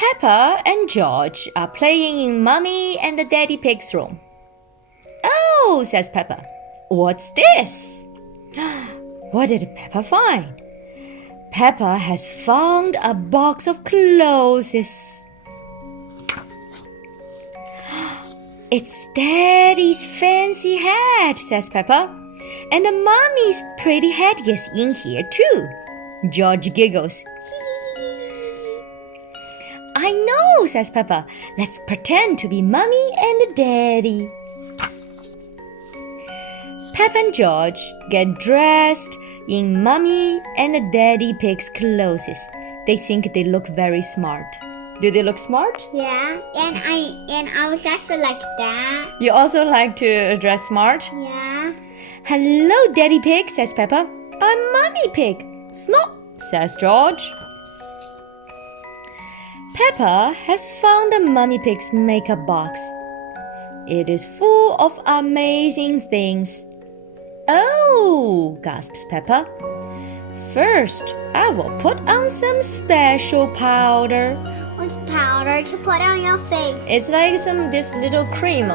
Peppa and George are playing in Mummy and the Daddy Pig's room. Oh, says Peppa. What's this? What did Peppa find? Peppa has found a box of clothes. It's Daddy's fancy hat, says Peppa. And the Mummy's pretty hat is in here too. George giggles. I know, says Peppa. Let's pretend to be Mummy and Daddy. Peppa and George get dressed in Mummy and Daddy Pig's clothes. They think they look very smart. Do they look smart? Yeah, and I was also like that. You also like to dress smart? Yeah. Hello, Daddy Pig, says Peppa. I'm Mummy Pig. Snot, says George. Peppa has found the Mummy Pig's makeup box. It is full of amazing things. Oh, gasps Peppa. First, I will put on some special powder. What's powder to put on your face? It's like this little cream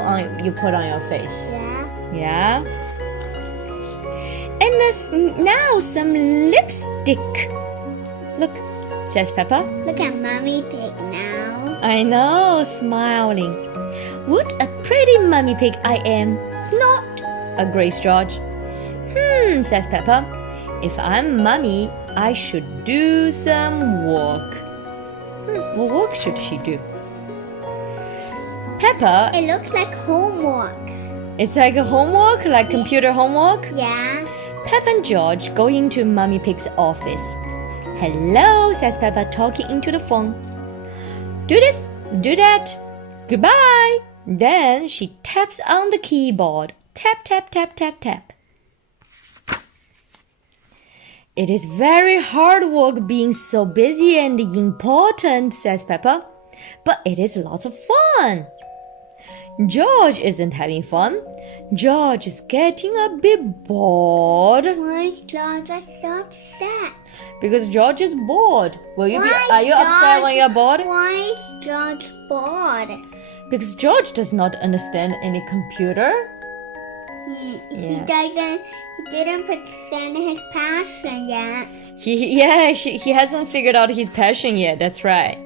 you put on your face. Yeah. Yeah. And now some lipstick. Look, says Peppa. Look at Mummy Pig now. I know, smiling. What a pretty Mummy Pig I am. Snot, agrees George. Says Peppa. If I'm Mummy, I should do some work. What work should she do? Peppa. It looks like homework. It's like a homework, like computer homework? Yeah. Peppa and George go into Mummy Pig's office. Hello, says Peppa, talking into the phone. Do this, do that. Goodbye. Then she taps on the keyboard. Tap, tap, tap, tap, tap. It is very hard work being so busy and important, says Peppa. But it is lots of fun. George isn't having fun. George is getting a bit bored. Why is George so upset? Because George is bored. Are you upset George, when you're bored? Why is George bored? Because George does not understand any computer. He didn't present his passion yet. He hasn't figured out his passion yet. That's right.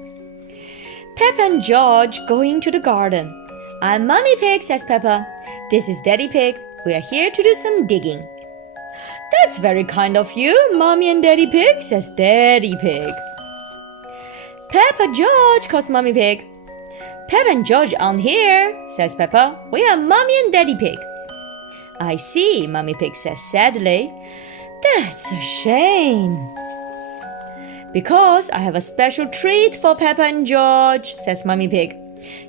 Peppa and George go into the garden. I'm Mummy Pig, says Peppa. This is Daddy Pig. We are here to do some digging. That's very kind of you, Mommy and Daddy Pig, says Daddy Pig. Peppa, George, calls Mummy Pig. Peppa and George aren't here, says Peppa. We are Mommy and Daddy Pig. I see, Mummy Pig says sadly. That's a shame. Because I have a special treat for Peppa and George, says Mummy Pig.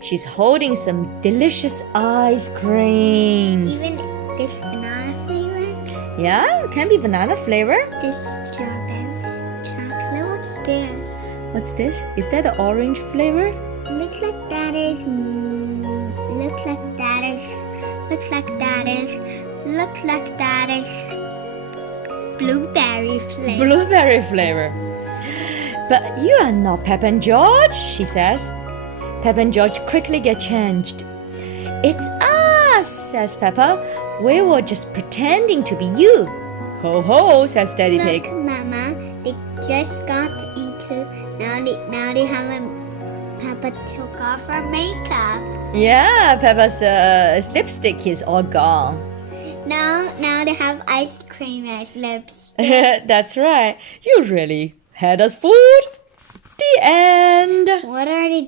She's holding some delicious ice creams. Even this banana flavor? Yeah, it can be banana flavor. This strawberry chocolate. What's this? What's this? Is that the orange flavor? Looks like that is blueberry flavor. Blueberry flavor. But you are not Peppa and George, she says. Peppa and George quickly get changed. It's us, says Peppa. We were just pretending to be you. Ho ho, says Daddy Pig. Look, Mama, they just got into. Now they haven't. Peppa took off her makeup. Yeah, Peppa's lipstick is all gone. Now they have ice cream as lipstick. That's right. You really had us fooled. The end. What are they